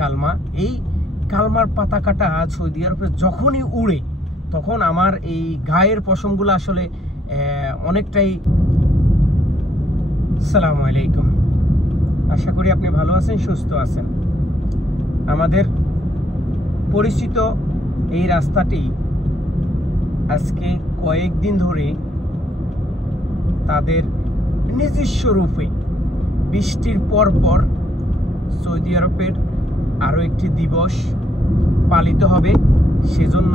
কালমা। এই কালমার পতাকাটা সৌদি আরবে যখনই উড়ে তখন আমার এই গায়ের পশমগুলো আসলে অনেকটাই। আসসালামু আলাইকুম, আশা করি আপনি ভালো আছেন, সুস্থ আছেন। আমাদের পরিচিত এই রাস্তাটি আজকে কয়েকদিন ধরে তাদের নিজস্ব রূপে বৃষ্টির পর সৌদি আরবের আরও একটি দিবস পালিত হবে। সেজন্য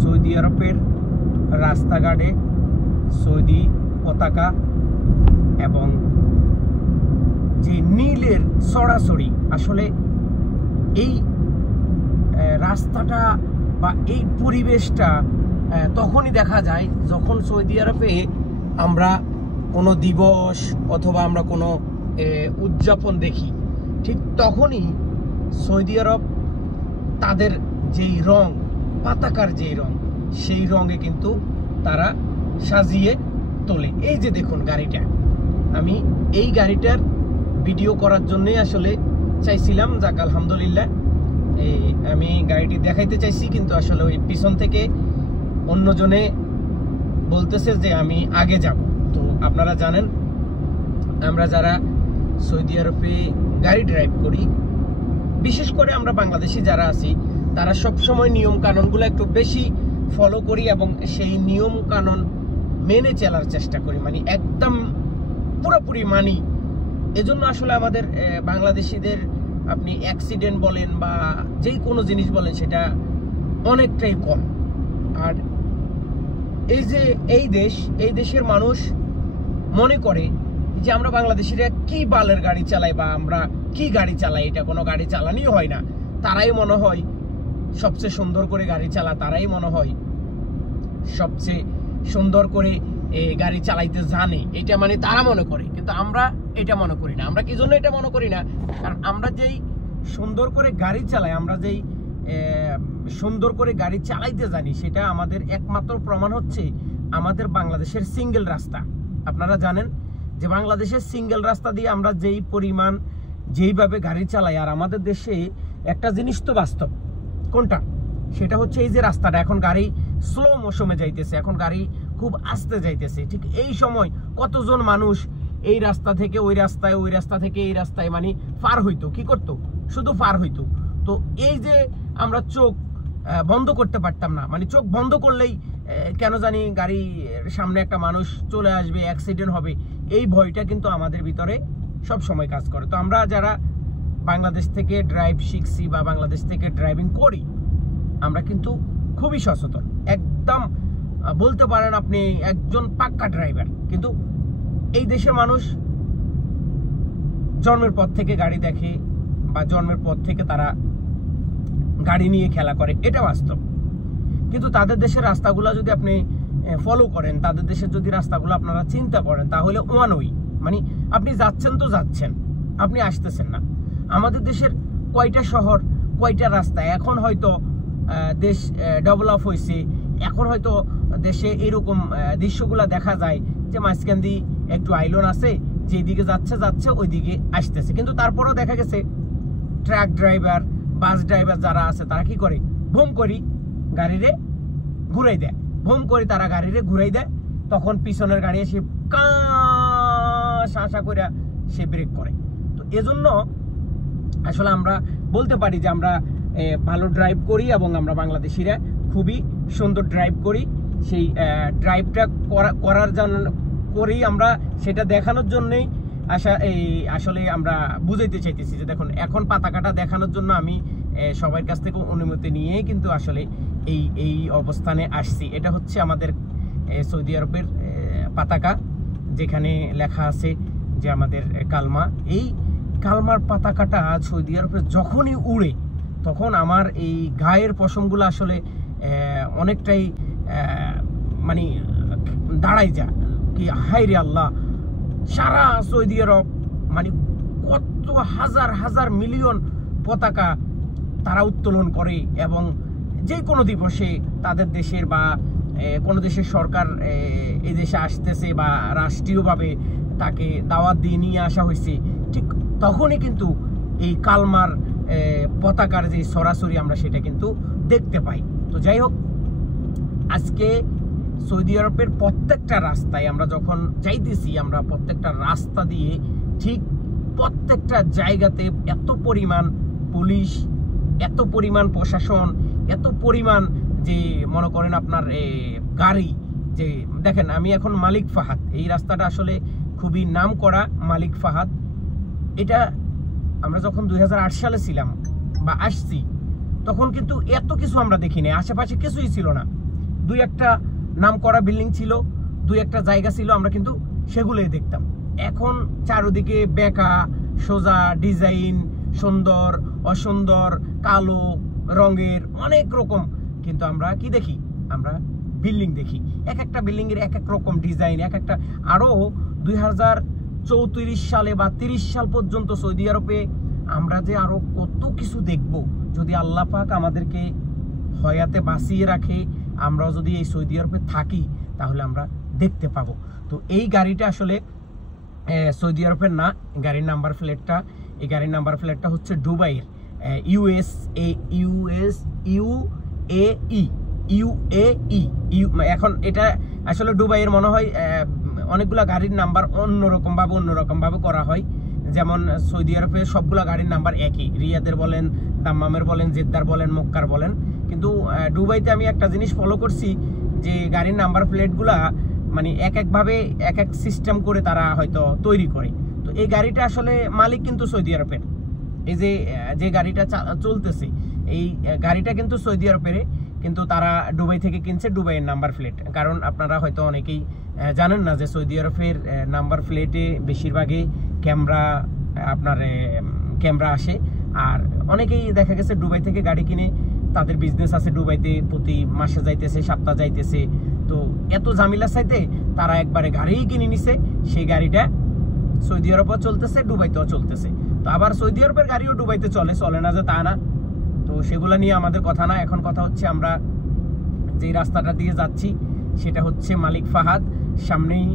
সৌদি আরবের রাস্তাঘাটে সৌদি পতাকা এবং যে নীলের ছড়াছড়ি, আসলে এই রাস্তাটা বা এই পরিবেশটা তখনই দেখা যায় যখন সৌদি আরবে আমরা কোনো দিবস অথবা আমরা কোনো উদযাপন দেখি। ঠিক তখনই সৌদি আরব তাদের যেই রং, পতাকার যেই রং, সেই রঙে কিন্তু তারা সাজিয়ে তোলে। এই যে দেখুন গাড়িটা, আমি এই গাড়িটার ভিডিও করার জন্যই আসলে চাইছিলাম। যাক আলহামদুলিল্লাহ, আমি গাড়িটি দেখাইতে চাইছি, কিন্তু আসলে ওই পিছন থেকে অন্যজনে বলতেছে যে আমি আগে যাব। তো আপনারা জানেন, আমরা যারা সৌদি আরবে গাড়ি ড্রাইভ করি, বিশেষ করে আমরা বাংলাদেশি যারা আছি, তারা সবসময় নিয়ম কানুনগুলো একটু বেশি ফলো করি এবং সেই নিয়ম কানুন মেনে চলার চেষ্টা করি, মানে একদম পুরোপুরি মানি। এজন্য আসলে আমাদের বাংলাদেশিদের আপনি অ্যাক্সিডেন্ট বলেন বা যেই কোনো জিনিস বলেন, সেটা অনেকটাই কম। আর এই যে এই দেশের মানুষ মনে করে যে আমরা বাংলাদেশিরা কি বালের গাড়ি চালাই বা আমরা কি গাড়ি চালাই, এটা কোনো গাড়ি চালানোই হয় না। তারাই মনে হয় সবচেয়ে সুন্দর করে গাড়ি চালা, তারাই মনে হয় সবচেয়ে সুন্দর করে গাড়ি চালাইতে জানে, এটা মানে তারা মনে করে। কিন্তু আমরা এটা মনে করি না। আমরা কি জন্য এটা মনে করি না? কারণ আমরা যেই সুন্দর করে গাড়ি চালাই, আমরা যেই সুন্দর করে গাড়ি চালাইতে জানি, সেটা আমাদের একমাত্র প্রমাণ হচ্ছে আমাদের বাংলাদেশের সিঙ্গেল রাস্তা। আপনারা জানেন যে বাংলাদেশের সিঙ্গেল রাস্তা দিয়ে আমরা যেই পরিমাণ যেইভাবে গাড়ি চালাই, আর আমাদের দেশে একটা জিনিস তো বাস্তব। কোনটা? সেটা হচ্ছে এই যে রাস্তাটা, এখন গাড়ি স্লো মোশনে যাইতেছে, এখন গাড়ি খুব আস্তে যাইতেছে। ঠিক এই সময় কতজন মানুষ এই রাস্তা থেকে ওই রাস্তায়, ওই রাস্তা থেকে এই রাস্তায় মানে পার হইতো, কি করতো? শুধু পার হইতো। তো এই যে আমরা চোখ বন্ধ করতে পারতাম না, মানে চোখ বন্ধ করলেই কেন জানি গাড়ির সামনে একটা মানুষ চলে আসবে, অ্যাক্সিডেন্ট হবে, এই ভয়টা কিন্তু আমাদের ভিতরে সব সময় কাজ করে। তো আমরা যারা বাংলাদেশ থেকে ড্রাইভ শিখছি বা বাংলাদেশ থেকে ড্রাইভিং করি, আমরা কিন্তু খুবই সচেতন, একদম বলতে পারেন আপনি একজন পাক্কা ড্রাইভার। কিন্তু এই দেশের মানুষ জন্মের পর থেকে গাড়ি দেখে বা জন্মের পর থেকে তারা গাড়ি নিয়ে খেলা করে, এটা বাস্তব। কিন্তু তাদের দেশের রাস্তাগুলো যদি আপনি ফলো করেন, তাদের দেশের যদি রাস্তাগুলো আপনারা চিন্তা করেন, তাহলে ওয়ান ওয়ে, মানে আপনি যাচ্ছেন তো যাচ্ছেন, আপনি আসতেছেন না। আমাদের দেশের কয়টা শহর, কয়টা রাস্তা, এখন হয়তো দেশ ডেভেলপ হয়েছে, এখন হয়তো দেশে এরকম দৃশ্যগুলো দেখা যায় যে মাঝখান দিয়ে একটু আইলন আছে, যেদিকে যাচ্ছে ওইদিকে আসতেছে। কিন্তু তারপরেও দেখা গেছে ট্রাক ড্রাইভার, বাস ড্রাইভার যারা আছে, তারা কি করে? ভুম করি গাড়িরে ঘুরাই দেয়, ভুম করে তারা গাড়িরে ঘুরাই দেয়। তখন পিছনের গাড়ি এসে কাঁসা করে সে ব্রেক করে। তো এজন্য আসলে আমরা বলতে পারি যে আমরা ভালো ড্রাইভ করি এবং আমরা বাংলাদেশিরা খুবই সুন্দর ড্রাইভ করি। সেই ড্রাইভটা করার জন্য করি আমরা, সেটা দেখানোর জন্যই আসলে আমরা বুঝাইতে চাইতেছি যে দেখুন, এখন পতাকাটা দেখানোর জন্য আমি সবার কাছ থেকে অনুমতি নিয়ে কিন্তু আসলে এই অবস্থানে আসছি। এটা হচ্ছে আমাদের সৌদি আরবের পতাকা, যেখানে লেখা আছে যে আমাদের কালমা। এই কালমার পতাকাটা সৌদি আরবে যখনই উড়ে তখন আমার এই গায়ের পশমগুলো আসলে অনেকটাই মানে দাঁড়াই যায় কি, হায় রে আল্লাহ, সারা সৌদি আরব মানে কত হাজার হাজার মিলিয়ন পতাকা তারা উত্তোলন করে এবং যে কোনো দিবসে তাদের দেশের বা কোনো দেশের সরকার এই দেশে আসতেছে বা রাষ্ট্রীয়ভাবে তাকে দাওয়াত দিয়ে নিয়ে আসা হয়েছে, ঠিক তখনই কিন্তু এই কালমার পতাকার যে সরাসরি আমরা সেটা কিন্তু দেখতে পাই। তো যাই হোক, আজকে সৌদি আরবের প্রত্যেকটা রাস্তায় আমরা যখন যাইতেছি, আমরা প্রত্যেকটা রাস্তা দিয়ে ঠিক প্রত্যেকটা জায়গাতে এত পরিমাণ পুলিশ, এত পরিমাণ প্রশাসন, এত পরিমাণ যে মনে করেন আপনার গাড়ি, যে দেখেন আমি এখন মালিক ফাহাদ, এই রাস্তাটা আসলে খুবই নাম করা মালিক ফাহাদ। এটা আমরা যখন 2008 সালে ছিলাম বা আসছি, তখন কিন্তু এত কিছু আমরা দেখিনি, আশেপাশে কিছুই ছিল না, দুই একটা নাম করা বিল্ডিং ছিল, দুই একটা জায়গা ছিল, আমরা কিন্তু সেগুলোই দেখতাম। এখন চারদিকে বেঁকা সোজা ডিজাইন, সুন্দর অসুন্দর, কালো রঙের অনেক রকম, কিন্তু আমরা কি দেখি, আমরা বিল্ডিং দেখি, এক একটা বিল্ডিং এর এক এক রকম ডিজাইন, এক একটা। আরো 2034 সালে বা 30 সাল পর্যন্ত সৌদি আরবে আমরা যে আরো কত কিছু দেখব, যদি আল্লাহ পাক আমাদেরকে হয়াতে বাঁচিয়ে রাখে, আমরাও যদি এই সৌদি আরবে থাকি, তাহলে আমরা দেখতে পাবো। তো এই গাড়িটা আসলে সৌদি আরবের না, গাড়ির নাম্বার প্লেটটা, এই গাড়ির নাম্বার প্লেটটা হচ্ছে দুবাইয়ের, UAE। এখন এটা আসলে দুবাইয়ের মনে হয় অনেকগুলা গাড়ির নাম্বার অন্যরকম ভাবে করা হয়। যেমন সৌদি আরবের সবগুলা গাড়ির নাম্বার একই, রিয়াদের বলেন, দাম্মামের বলেন, জেদ্দার বলেন, মক্কার বলেন, কিন্তু দুবাইতে আমি একটা জিনিস ফলো করছি, যে গাড়ির নাম্বার প্লেটগুলা মানে এক একভাবে এক এক সিস্টেম করে তারা হয়তো তৈরি করে। তো এই গাড়িটা আসলে মালিক কিন্তু সৌদি আরবের, এই যে গাড়িটা চলতেছে, এই গাড়িটা কিন্তু সৌদি আরবের, কিন্তু তারা দুবাই থেকে কিনছে, দুবাইয়ের নাম্বার প্লেট। কারণ আপনারা হয়তো অনেকেই জানেন না যে সৌদি আরবের নাম্বার প্লেটে বেশিরভাগই ক্যামেরা আসে, আর অনেকেই দেখা গেছে দুবাই থেকে গাড়ি কিনে, তাদের বিজনেস আছে দুবাইতে, প্রতি মাসে যাইতেছে, সপ্তাহ যাইতেছে, তো এত ঝামেলার চাইতে তারা একবারে গাড়িই কিনে নিছে, সেই গাড়িটা সৌদি আরবও চলতেছে, দুবাইতেও চলতেছে। তো আবার সৌদি আরবের গাড়িও দুবাইতে চলে না যে তা না, তো সেগুলো নিয়ে আমাদের কথা না। এখন কথা হচ্ছে আমরা যে রাস্তাটা দিয়ে যাচ্ছি সেটা হচ্ছে মালিক ফাহাদ, সামনেই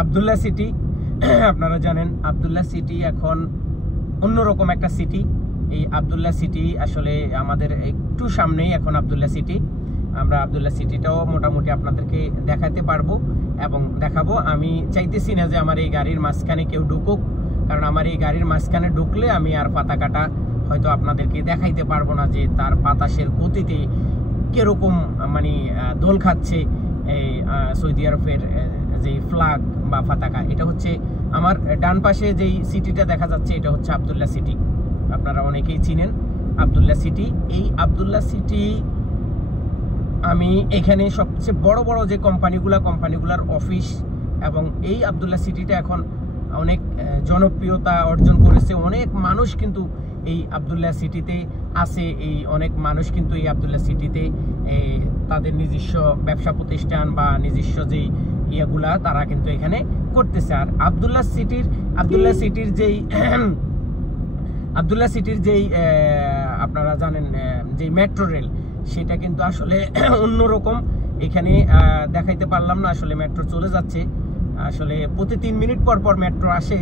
আবদুল্লাহ সিটি। আপনারা জানেন আবদুল্লাহ সিটি এখন অন্যরকম একটা সিটি। এই আবদুল্লাহ সিটি আসলে আমাদের একটু সামনেই এখন আবদুল্লাহ সিটি। আমরা আবদুল্লাহ সিটিটাও মোটামুটি আপনাদেরকে দেখাতে পারবো এবং দেখাবো। আমি চাইতেছি না যে আমার এই গাড়ির মাঝখানে কেউ ঢুকুক, কারণ আমার এই গাড়ির মাঝখানে ঢুকলে আমি আর পাতাকাটা হয়তো আপনাদেরকে দেখাইতে পারবো না, যে তার বাতাসের গতিতে কিরকম মানে দোল খাচ্ছে এই সৌদি আরবের যে ফ্ল্যাগ বা পতাকা। এটা হচ্ছে আমার ডান পাশে যেই সিটিটা দেখা যাচ্ছে, এটা হচ্ছে আবদুল্লাহ সিটি। আপনারা অনেকেই চিনেন আবদুল্লাহ সিটি। এই আবদুল্লাহ সিটি আমি এখানে সবচেয়ে বড় যে কোম্পানিগুলার অফিস, এবং এই আবদুল্লাহ সিটিটা এখন অনেক জনপ্রিয়তা অর্জন করেছে। অনেক মানুষ কিন্তু এই আবদুল্লাহ সিটিতে আছে, এই অনেক মানুষ কিন্তু এই আবদুল্লাহ সিটিতে তাদের নিজস্ব ব্যবসা প্রতিষ্ঠান বা নিজস্ব যে ইয়েগুলা তারা কিন্তু এখানে করতেছে। আর আবদুল্লাহ সিটির যেই আপনারা জানেন যে মেট্রো রেল, সেটা কিন্তু আসলে অন্যরকম। এখানে দেখাইতে পারলাম না, আসলে মেট্রো চলে যাচ্ছে, আসলে প্রতি 3 মিনিট পর মেট্রো আসে।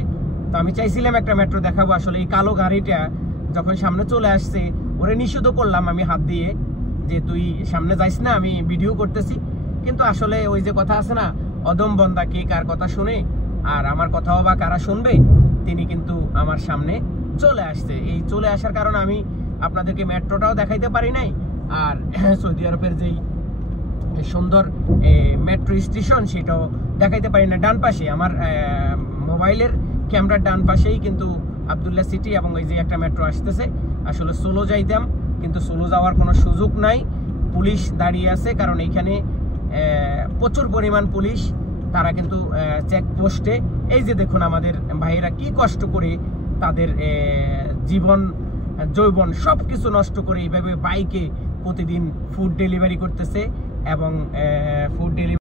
তো আমি চাইছিলাম একটা মেট্রো দেখাবো, আসলে এই কালো গাড়িটা যখন সামনে চলে আসছে ওরে নিষেধ করলাম আমি হাত দিয়ে, যে তুই সামনে যাইস না, আমি ভিডিও করতেছি। কিন্তু আসলে ওই যে কথা আছে না, অদম বন্দা কে কার কথা শুনে, আর আমার কথাও বা কারা শুনবে, তিনি কিন্তু আমার সামনে চলে আসছে। এই চলে আসার কারণে আমি আপনাদেরকে মেট্রোটাও দেখাইতে পারি নাই, আর সৌদি আরবের যেই সুন্দর মেট্রো স্টেশন সেটাও দেখাইতে পারি না। ডান পাশে আমার মোবাইলের ক্যামেরার ডান পাশেই কিন্তু আবদুল্লাহ সিটি, এবং এই যে একটা মেট্রো আসতেছে। আসলে সোলো যাইতাম, কিন্তু সোলো যাওয়ার কোনো সুযোগ নাই, পুলিশ দাঁড়িয়ে আছে, কারণ এইখানে প্রচুর পরিমাণ পুলিশ, তারা কিন্তু চেকপোস্টে। এই যে দেখুন আমাদের ভাইয়েরা কি কষ্ট করে তাদের জীবন যৌবন সব কিছু নষ্ট করে এইভাবে বাইকে প্রতিদিন ফুড ডেলিভারি করতেছে, এবং ফুড ডেলিভারি